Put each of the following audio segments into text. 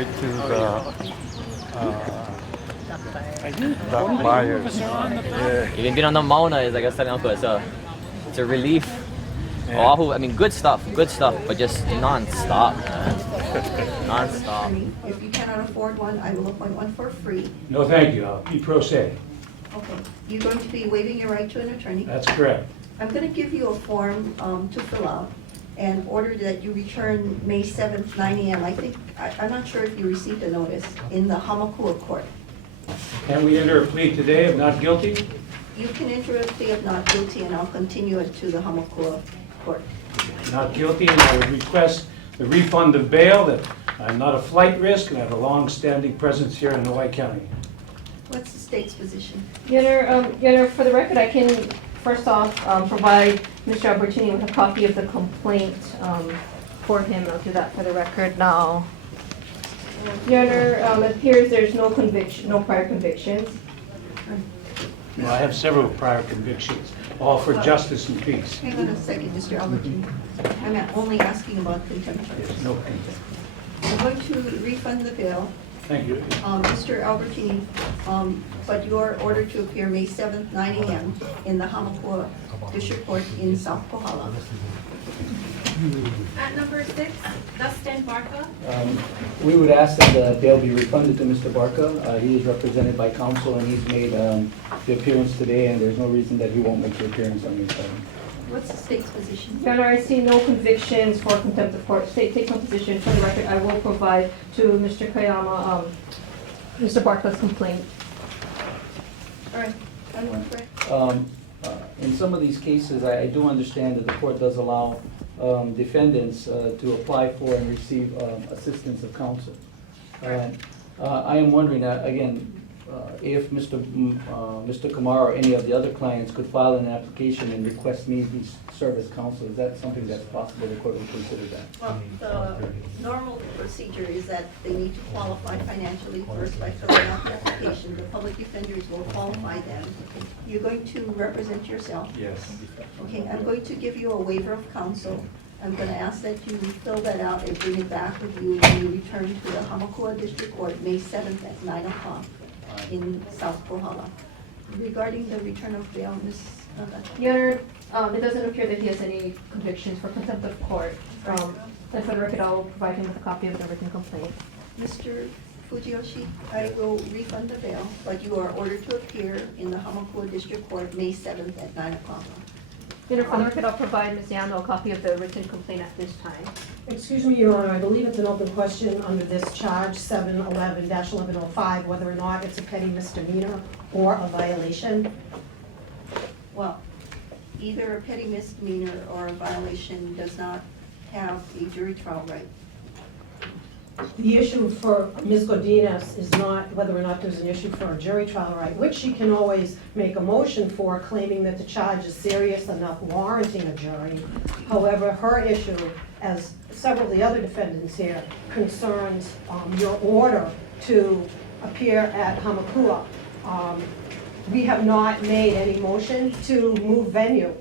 married to the buyers. Yeah. Even being on the Mauna is like I was telling Uncle, it's a relief. Yeah. Oahu, I mean, good stuff, but just non-stop, man. Non-stop. If you cannot afford one, I will appoint one for free. No, thank you. I'll be pro se. Okay, you're going to be waiving your right to an attorney. That's correct. I'm going to give you a form to fill out and order that you return May 7th, 9 a.m. I'm not sure if you received a notice in the Hamakua court. Can we enter a plea today of not guilty? You can enter a plea of not guilty and I'll continue it to the Hamakua court. Not guilty, and I would request the refund of bail, that I'm not a flight risk and I have a long-standing presence here in Hawaii County. What's the state's position? Your Honor, for the record, I can first off provide Mr. Albertini with a copy of the complaint for him. I'll do that for the record now. Your Honor, it appears there's no prior convictions. Well, I have several prior convictions, all for justice and peace. Hang on a second, Mr. Albertini. I'm only asking about contempt charges. There's no contempt. I'm going to refund the bail. Thank you. Mr. Albertini, but you are ordered to appear May 7th, 9 a.m. in the Hamakua District Court in South Kohala. At number 6, Dustin Barca. We would ask that the bail be refunded to Mr. Barca. He is represented by counsel and he's made the appearance today, and there's no reason that he won't make the appearance on May 7th. What's the state's position? Your Honor, I see no convictions for contempt of court. State takes no position. For the record, I will provide to Mr. Kayama Mr. Barca's complaint. All right, anyone correct? In some of these cases, I do understand that the court does allow defendants to apply for and receive assistance of counsel. I am wondering, again, if Mr. Kamara or any of the other clients could file an application and request me to serve as counsel. Is that something that's possible? The court would consider that? Well, the normal procedure is that they need to qualify financially first by filling out the application. The public defenders will qualify them. You're going to represent yourself. Yes. Okay, I'm going to give you a waiver of counsel. I'm going to ask that you fill that out and bring it back with you when you return to the Hamakua District Court, May 7th at 9 o'clock in South Kohala. Regarding the return of bail, Ms. Your Honor, it doesn't appear that he has any convictions for contempt of court. And for the record, I will provide him with a copy of the written complaint. Mr. Fujiyoshi, I will refund the bail, but you are ordered to appear in the Hamakua District Court, May 7th at 9 o'clock. Your Honor, for the record, I'll provide Ms. Yano a copy of the written complaint at this time. Excuse me, Your Honor, I believe it's an open question under this charge 711-1105, whether or not it's a petty misdemeanor or a violation. Well, either a petty misdemeanor or a violation does not have a jury trial right. The issue for Ms. Godinez is not whether or not there's an issue for a jury trial right, which she can always make a motion for, claiming that the charge is serious enough warranting a jury. However, her issue, as several of the other defendants here, concerns your order to appear at Hamakua. We have not made any motion to move venue.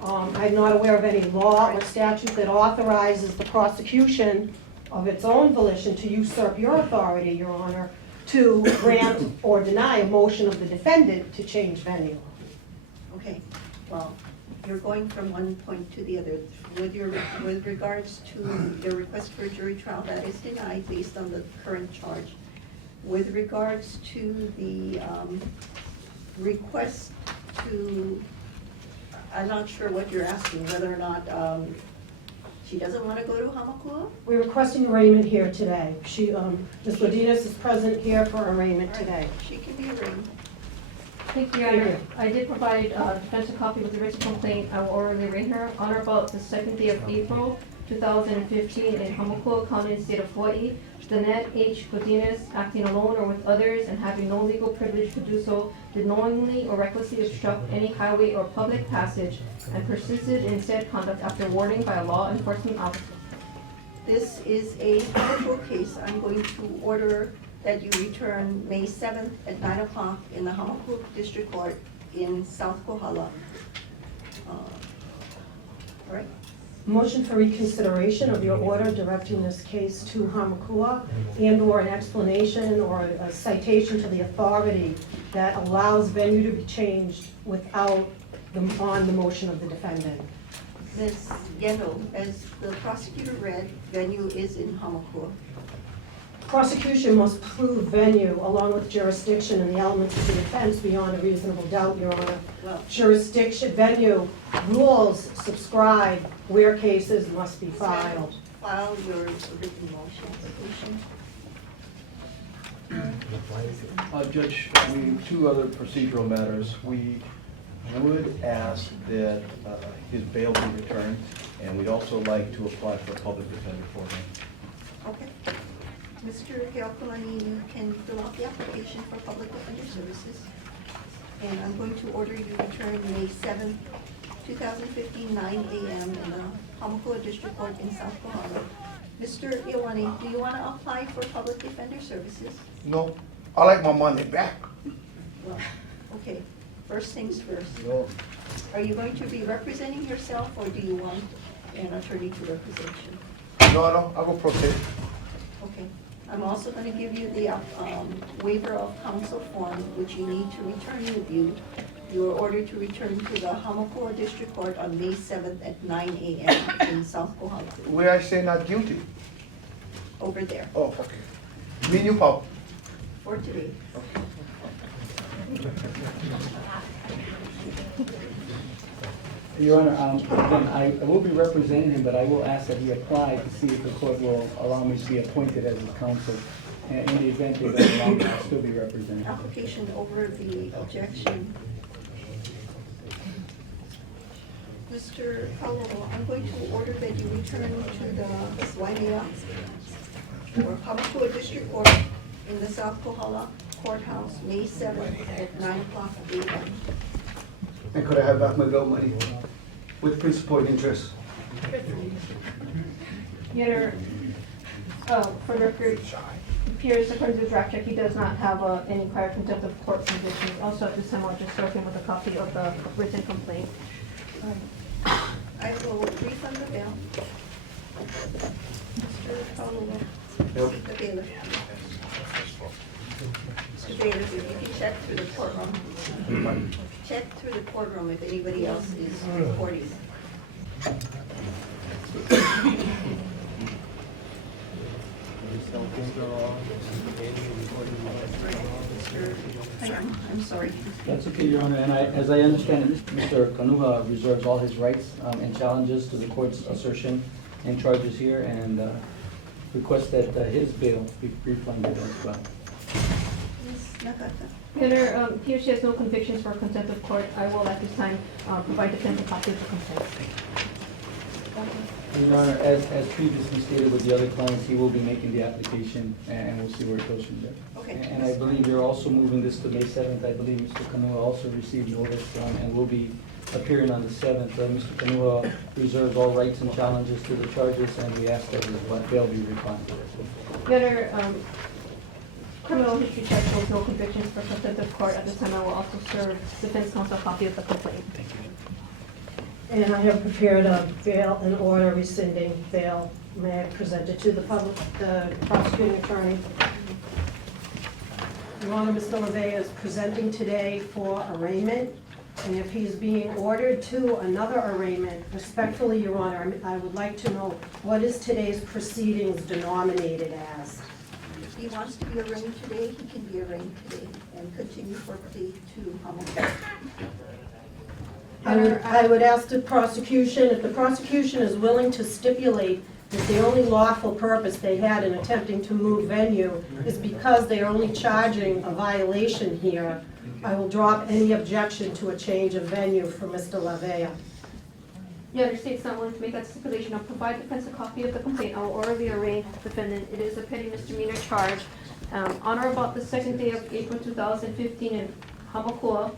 I'm not aware of any law or statute that authorizes the prosecution of its own volition to usurp your authority, Your Honor, to grant or deny a motion of the defendant to change venue. Okay, well, you're going from one point to the other. With regards to your request for a jury trial, that is denied based on the current charge. With regards to the request to, I'm not sure what you're asking, whether or not she doesn't want to go to Hamakua? We're requesting arraignment here today. Ms. Godinez is present here for arraignment today. She can be arraigned. Thank you, Your Honor. I did provide defense a copy with the written complaint. I will orally arraign her on or about the second day of April 2015 in Hamakua County, State of Hawaii. Danette H. Godinez, acting alone or with others and having no legal privilege to do so, did knowingly or recklessly obstruct any highway or public passage and persisted in said conduct after warning by a law enforcement officer. This is a partial case. I'm going to order that you return May 7th at 9 o'clock in the Hamakua District Court in South Kohala. All right? Motion for reconsideration of your order directing this case to Hamakua and/or an explanation or a citation to the authority that allows venue to be changed without on the motion of the defendant. Ms. Yeno, as the prosecutor read, venue is in Hamakua. Prosecution must prove venue along with jurisdiction and the elements of the offense beyond a reasonable doubt, Your Honor. Well, Jurisdiction, venue, rules subscribe where cases must be filed. file your written motion. Judge, two other procedural matters. We would ask that his bail be returned, and we'd also like to apply for a public defender for him. Okay. Mr. Keokulani, you can fill out the application for public defender services. And I'm going to order you return May 7th, 2015, 9 a.m. in the Hamakua District Court in South Kohala. Mr. Iwani, do you want to apply for public defender services? No, I like my money back. Well, okay, first things first. No. Are you going to be representing yourself, or do you want an attorney to represent you? No, I will protect. Okay. I'm also going to give you the waiver of counsel form, which you need to return with you. You are ordered to return to the Hamakua District Court on May 7th at 9 a.m. in South Kohala, Where I say not guilty. over there, Oh, okay. Me and you, Pop. for today. Your Honor, again, I will be representing him, but I will ask that he apply to see if the court will allow me to be appointed as his counsel. And in the event they don't allow me, I'll still be representing him. Application over the objection. Mr. Paulo, I'm going to order that you return to the Waimea or Hamakua District Court in the South Kohala Courthouse, May 7th at 9 o'clock a.m. And could I have back my bail money with principal and interest? Your Honor, for the record, appears according to the draft check, he does not have any prior contempt of court convictions. Also, at this time, I'll just serve him with a copy of the written complaint. I will refund the bail. Mr. Paulo, the bailiff. Mr. Bailiff, if you can check through the courtroom. Check through the courtroom if anybody else is recording. I'm sorry. That's okay, Your Honor, and as I understand it, Mr. Kanuha reserves all his rights and challenges to the court's assertion and charges here, and requests that his bail be refunded as well. Ms. Nakata. Your Honor, he or she has no convictions for contempt of court. I will at this time provide defense a copy of the complaint. Your Honor, as previously stated with the other clients, he will be making the application, and we'll see where it goes from there. Okay. And I believe you're also moving this to May 7th. I believe Mr. Kanuha also received notice and will be appearing on the 7th. Mr. Kanuha reserves all rights and challenges to the charges, and we ask that his bail be refunded. Your Honor, criminal history check shows no convictions for contempt of court. At this time, I will also serve defense counsel a copy of the complaint. Thank you. And I have prepared a bail, an order rescinding bail. May I present it to the public, the prosecuting attorney? Your Honor, Mr. LaVey is presenting today for arraignment, and if he's being ordered to another arraignment, respectfully, Your Honor, I would like to know, what is today's proceedings denominated as? If he wants to be arraigned today, he can be arraigned today and continue for plea to Hamakua. I would ask the prosecution, if the prosecution is willing to stipulate that the only lawful purpose they had in attempting to move venue is because they are only charging a violation here, I will drop any objection to a change of venue for Mr. LaVey. Your Honor, state's not willing to make that stipulation. I'll provide defense a copy of the complaint. I will orally arraign the defendant. It is a petty misdemeanor charge. On or about the second day of April 2015 in Hamakua,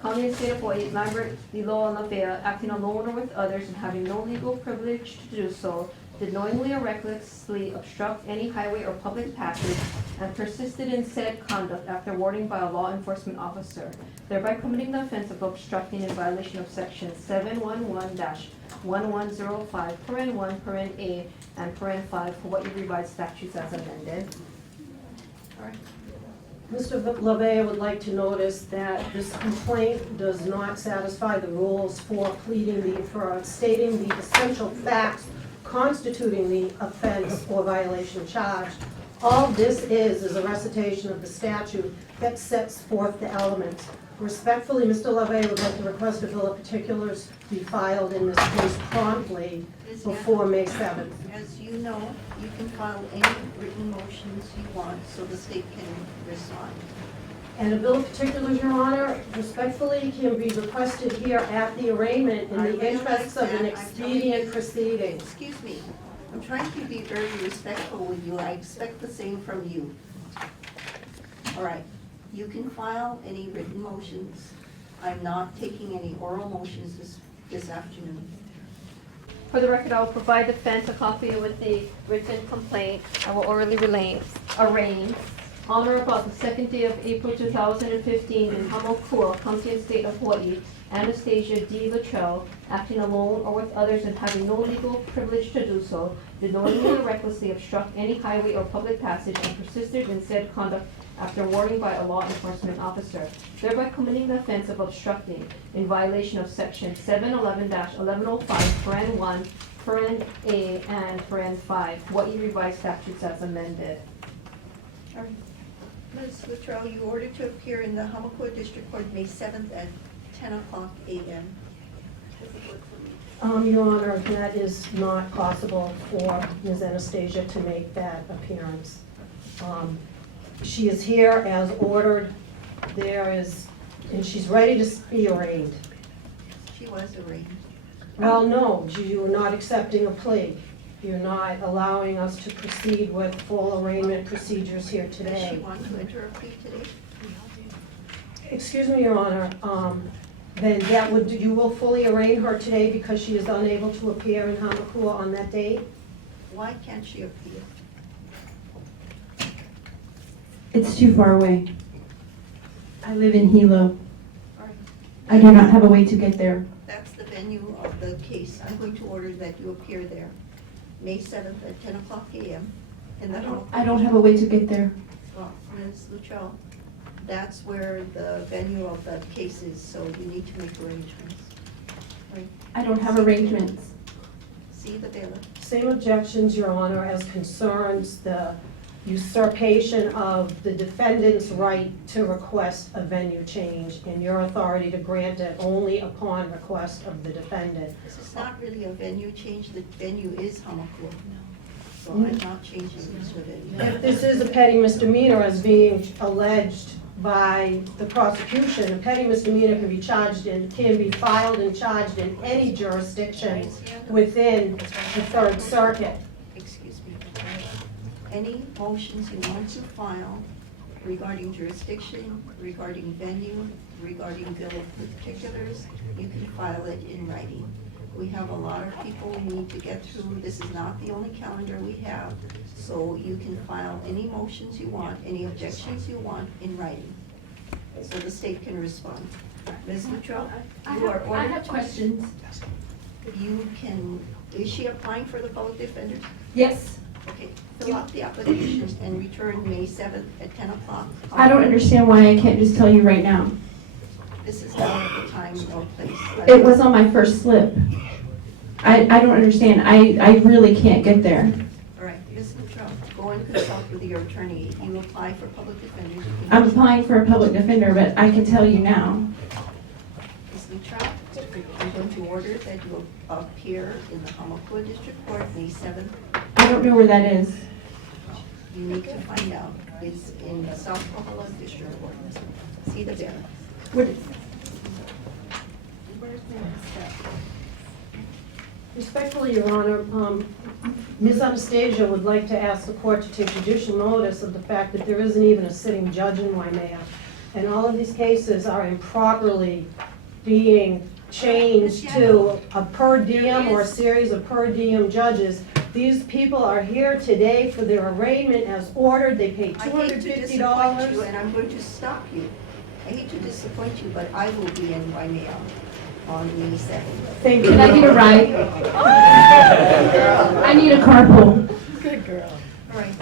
County and State of Hawaii, Lambert, Hilo, and Lafayette, acting alone or with others and having no legal privilege to do so, did knowingly or recklessly obstruct any highway or public passage and persisted in said conduct after warning by a law enforcement officer, thereby committing the offense of obstructing in violation of section 711-1105, paren 1, paren A, and paren 5, Hawaii Revised Statutes as amended. All right. Mr. LeVey would like to notice that this complaint does not satisfy the rules for stating the essential facts constituting the offense or violation charged. All this is a recitation of the statute that sets forth the elements. Respectfully, Mr. LeVey would like to request a bill of particulars be filed in this case promptly before May 7th. As you know, you can file any written motions you want so the state can respond. And a bill of particulars, Your Honor, respectfully can be requested here at the arraignment in the interests of an expedient proceeding. Excuse me, I'm trying to be very respectful with you. I expect the same from you. All right, you can file any written motions. I'm not taking any oral motions this afternoon. For the record, I will provide defense a copy with the written complaint. I will orally arraign on or about the second day of April 2015 in Hamakua, County and State of Hawaii, Anastasia D. Luttrell, acting alone or with others and having no legal privilege to do so, did knowingly or recklessly obstruct any highway or public passage and persisted in said conduct after warning by a law enforcement officer, thereby committing the offense of obstructing in violation of section 711-1105, paren 1, paren A, and paren 5, Hawaii Revised Statutes as amended. All right. Ms. Luttrell, you ordered to appear in the Hamakua District Court May 7th at 10:00 a.m. Your Honor, that is not possible for Ms. Anastasia to make that appearance. She is here as ordered. And she's ready to be arraigned. She was arraigned. Well, no, you are not accepting a plea. You're not allowing us to proceed with full arraignment procedures here Does she today. want to enter a plea today? Excuse me, Your Honor, then you will fully arraign her today because she is unable to appear in Hamakua on that date? Why can't she appear? It's too far away. I live in Hilo. All right. I do not have a way to get there. That's the venue of the case. I'm going to order that you appear there, May 7th at 10:00 a.m. in the Hamakua. I don't have a way to get there. Well, Ms. Luttrell, that's where the venue of the case is, so you need to make arrangements. Right? I don't have arrangements. See the bailiff. Same objections, Your Honor, as concerns the usurpation of the defendant's right to request a venue change and your authority to grant it only upon request of the defendant. This is not really a venue change. The venue is Hamakua. So I'm not changing this with it. If this is a petty misdemeanor as being alleged by the prosecution, a petty misdemeanor can be filed and charged in any jurisdiction within the Third Circuit. Excuse me. Any motions you want to file regarding jurisdiction, regarding venue, regarding bill of particulars, you can file it in writing. We have a lot of people we need to get through. This is not the only calendar we have. So you can file any motions you want, any objections you want in writing. So the state can respond. Ms. Luttrell, you are I ordered have to. questions. You can, is she applying for the public defender? Yes. Okay, fill out the application and return May 7th at 10:00. I don't understand why I can't just tell you right now. This is not the time or place. It was on my first slip. I don't understand. I really can't get there. All right, Ms. Luttrell, go and consult with your attorney. If you apply for public defenders, you can. I'm applying for a public defender, but I can tell you now. Ms. Luttrell, I'm going to order that you appear in the Hamakua District Court May 7th. I don't know where that is. You need to find out. It's in the South Kohala District Court. See the there. What, Respectfully, Your Honor, Ms. Anastasia would like to ask the court to take judicial notice of the fact that there isn't even a sitting judge in Waimea. And all of these cases are improperly being changed to a per diem or a series of per diem judges These people are here today for their arraignment as ordered. They paid I hate to disappoint you, $250. and I'm going to stop you. I hate to disappoint you, but I will be in Waimea on May 7th. Thank you. Can I get a ride? I need a carpool. All right.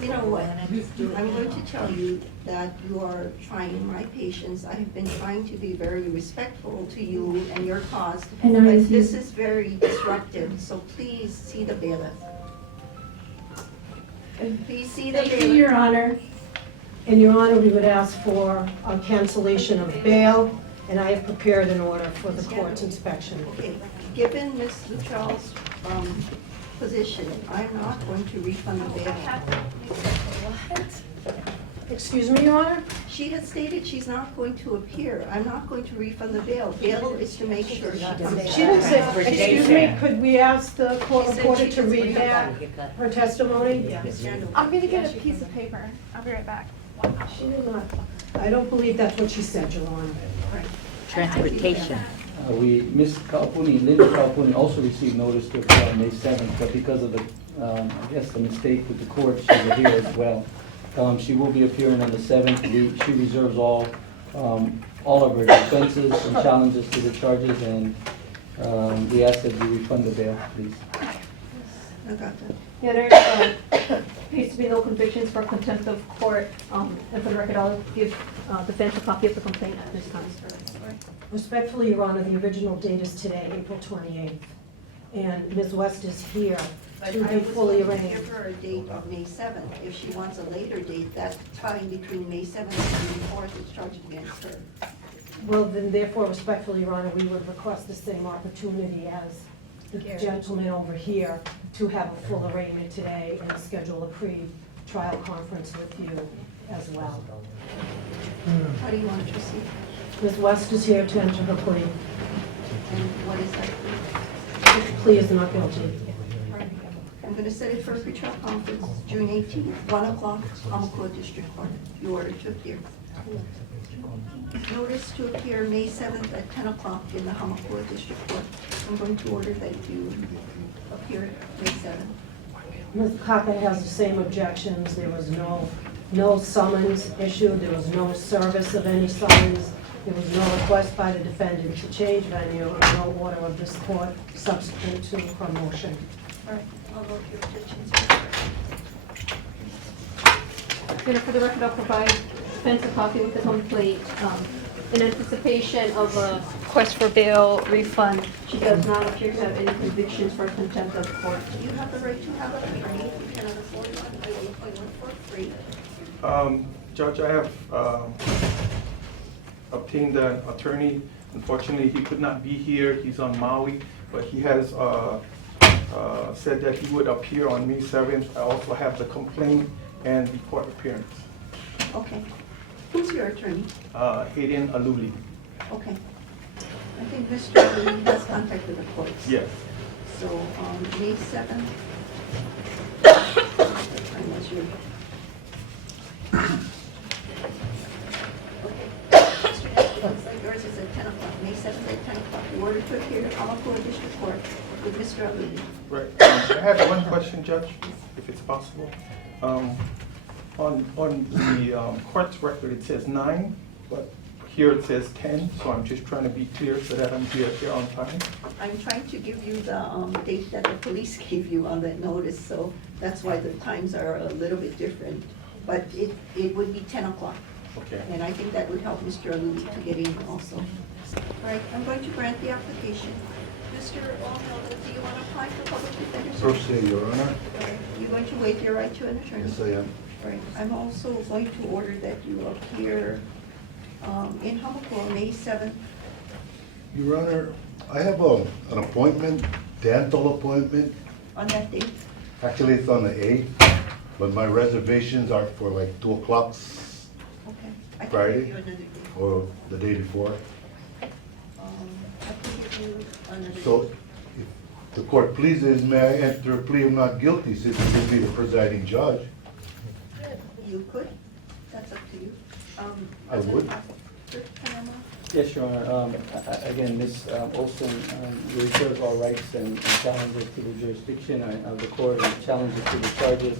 You know what? I'm going to tell you that you are trying my patience. I have been trying to be very respectful to you and your cause, I know but you this do. is very disruptive, so please see the bailiff. Please see the Thank you, bailiff. Your Honor. In your honor, we would ask for a cancellation of bail, and I have prepared an order for the court's inspection. Okay, given Ms. Luttrell's position, I'm not going to refund the bail. Excuse me, Your Honor? She has stated she's not going to appear. I'm not going to refund the bail. Bail is to make sure she comes back. She didn't say, excuse me, could we ask the court She said reporter she to was read back her testimony? Ms. Randall. I'm gonna get a piece of paper. I'll be right back. She did not. I don't believe that's what she said, Your Honor. Transportation. Ms. Kaupuni, Linda Kaupuni also received notice to appear on May 7th, but because of the, I guess, the mistake with the court, she will here as well. She will be appearing on the 7th. She reserves all of her defenses and challenges to the charges, and we ask that you refund the bail, please. I got that. Yeah, there appears to be no convictions for contempt of court, and for the record, I'll give defense a copy of the complaint at this time. Respectfully, Your Honor, the original date is today, April 28th, and Ms. West is here But to I be was fully going to arraigned. give her a date of May 7th. If she wants a later date, that time between May 7th and May 4th is charged against her. Well, then therefore, respectfully, Your Honor, we would request the same opportunity as the gentleman over here to have a full arraignment today and schedule a pre-trial conference with you as well. How do you want to proceed? Ms. West is here to enter her plea. And what is that? The plea is not guilty. I'm going to set it for a pretrial conference, June 18th, 1 o'clock, Hamakua District Court. You order to appear. Notice to appear May 7th at 10 o'clock in the Hamakua District Court. I'm going to order that you appear May 7th. Ms. Kaka has the same objections. There was no summons issued. There was no service of any summons. There was no request by the defendant to change venue, or no order of this court subsequent to her motion. All right, I'll vote your objections. You know, for the record, I'll provide defense a copy with the complaint in anticipation of a request for bail refund. She does not appear to have any convictions for contempt of court. You have the right to have an attorney. You cannot afford one. I will appoint one for free. Judge, I have obtained an attorney. Unfortunately, he could not be here. He's on Maui, but he has said that he would appear on May 7th. I also have the complaint and the court appearance. Okay. Who's your attorney? Hayden Aluli. Okay. I think Mr. Aluli has contact with the courts. Yes. So on May 7th, unless you. Looks like yours is at 10 o'clock, May 7th at 10 o'clock. You order to appear at Hamakua District Court with Mr. Aluli. Right. I have one question, Judge, if it's possible. On the court's record, it says 9, but here it says 10, so I'm just trying to be clear so that I'm here on time. I'm trying to give you the date that the police gave you on that notice, so that's why the times are a little bit different. But it would be 10 o'clock. Okay. And I think that would help Mr. Aluli to get in also. All right, I'm going to grant the application. Mr. Almilda, do you want to apply for public defender? First day, Your Honor. All right, you're going to waive your right to an attorney? Yes, I am. All right, I'm also going to order that you appear in Hamakua, May 7th. Your Honor, I have an appointment, dental appointment. On that date? Actually, it's on the 8th, but my reservations are for like 2 o'clock Okay. I can Friday give you another date. or the day before. I can give you another So date. if the court pleases, may I enter a plea of not guilty since it will be the presiding judge? You could, that's up to you. I would. Clerk Panama, Yes, Your Honor. Again, Ms. Olson reserves all rights and challenges to the jurisdiction of the court and challenges to the charges.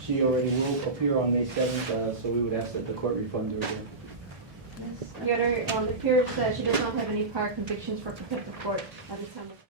She already will appear on May 7th, so we would ask that the court refund her again. Your Honor, it appears that she does not have any prior convictions for contempt of court at this time.